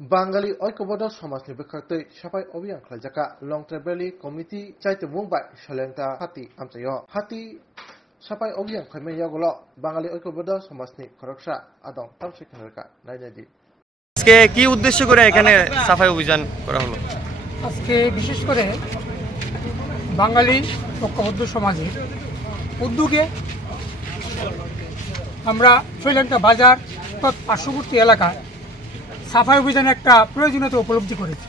বাঙালি ঐক্যবদ্ধ সমাজनि बेखारतै साफाय अभियान खालामजाका लं ट्रेभेलि कमिटि चाइते मुंबाय सलेंता हाती आमचायो हाती साफाय अभियान खालामनायावल বাঙালি ঐক্যবদ্ধ সমাজनि खरकसा आदं तामसे खालामका नायनायदि আজকে কি উদ্দেশ্য করে এখানে সাফাই অভিযান করা হলো? আজকে বিশেষ করে বাঙালি ঐক্যবদ্ধ সমাজের উদ্যোগে আমরা সলেংতা বাজার তৎ পার্শ্ববর্তী এলাকায় সাফাই অভিযানে একটা প্রয়োজনীয়তা উপলব্ধি করেছি।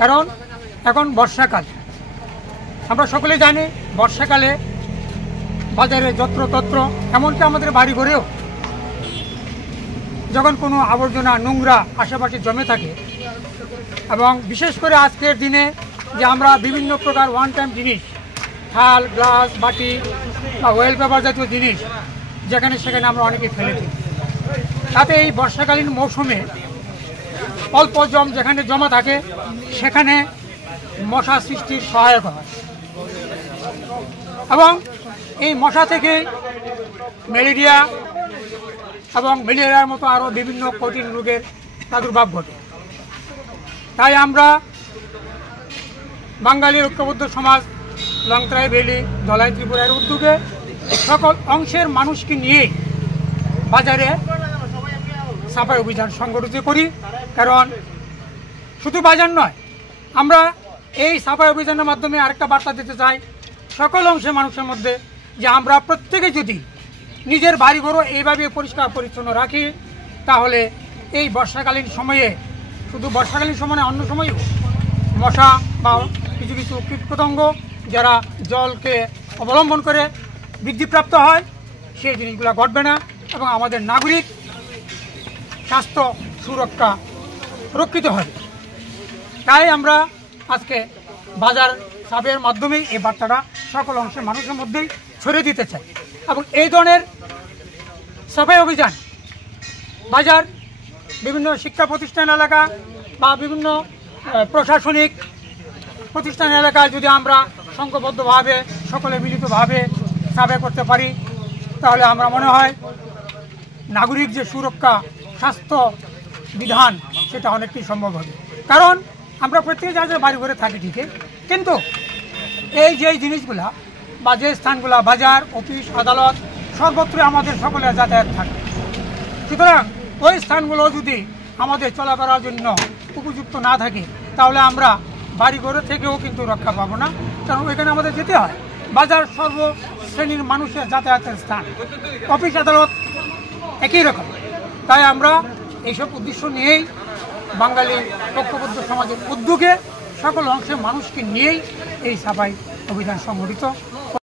কারণ এখন বর্ষাকাল, আমরা সকলে জানি বর্ষাকালে বাজারে যত্রতত্র এমনকি আমাদের বাড়ি ঘরেও যখন কোনো আবর্জনা নোংরা আশেপাশে জমে থাকে এবং বিশেষ করে আজকের দিনে যে আমরা বিভিন্ন প্রকার ওয়ান টাইম জিনিস থাল গ্লাস বাটি বা ওয়েল পেপার জাতীয় জিনিস যেখানে সেখানে আমরা অনেকে ফেলে দিই, তাতে এই বর্ষাকালীন মৌসুমে অল্প যেখানে জমা থাকে সেখানে মশা সৃষ্টির সহায়ক হয় এবং এই মশা থেকে ম্যালেরিয়া এবং ম্যালেরিয়ার মতো আরও বিভিন্ন কঠিন রোগের প্রাদুর্ভাব ঘটে। তাই আমরা বাঙালি ঐক্যবদ্ধ সমাজ লং ট্রাইভ্যালি ধলাই ত্রিপুরার উদ্যোগে সকল অংশের মানুষকে নিয়ে বাজারে সাফাই অভিযান সংগঠিত করি। কারণ শুধু বাজার নয়, আমরা এই সাফাই অভিযানের মাধ্যমে আরেকটা বার্তা দিতে চাই সকল অংশের মানুষের মধ্যে যে আমরা প্রত্যেকে যদি নিজের বাড়িঘরও এইভাবে পরিষ্কার পরিচ্ছন্ন রাখি তাহলে এই বর্ষাকালীন সময়ে, শুধু বর্ষাকালীন সময়ে অন্য সময়েও মশা বা কিছু কিছু কীটপতঙ্গ যারা জলকে অবলম্বন করে বৃদ্ধিপ্রাপ্ত হয় সেই জিনিসগুলো ঘটবে না এবং আমাদের নাগরিক স্বাস্থ্য সুরক্ষা রক্ষিত হবে। তাই আমরা আজকে বাজার সাফের মাধ্যমেই এই বার্তাটা সকল অংশের মানুষের মধ্যেই ছড়িয়ে দিতে চাই এবং এই ধরনের সাফাই অভিযান বাজার বিভিন্ন শিক্ষা প্রতিষ্ঠান এলাকা বা বিভিন্ন প্রশাসনিক প্রতিষ্ঠান এলাকায় যদি আমরা সংঘবদ্ধভাবে সকলে মিলিতভাবে সাফাই করতে পারি তাহলে আমরা মনে হয় নাগরিক যে সুরক্ষা স্বাস্থ্য বিধান সেটা অনেকটাই সম্ভব হবে। কারণ আমরা প্রত্যেকে যা যা বাড়ি ঘরে থাকি ঠিকই, কিন্তু এই যে জিনিসগুলা বা যে স্থানগুলা বাজার অফিস আদালত সর্বত্রই আমাদের সকলের যাতায়াত থাকে, সুতরাং ওই স্থানগুলো যদি আমাদের চলাফেরার জন্য উপযুক্ত না থাকে তাহলে আমরা বাড়ি ঘরে থেকেও কিন্তু রক্ষা পাবো না। কারণ ওইখানে আমাদের যেতে হয়। বাজার সর্বশ্রেণীর মানুষের যাতায়াতের স্থান, অফিস আদালত একই রকম। তাই আমরা এইসব উদ্দেশ্য নিয়েই বাঙালি ঐক্যবদ্ধ সমাজের উদ্যোগে সকল অংশের মানুষকে নিয়েই এই সাফাই অভিযান সংগঠিত।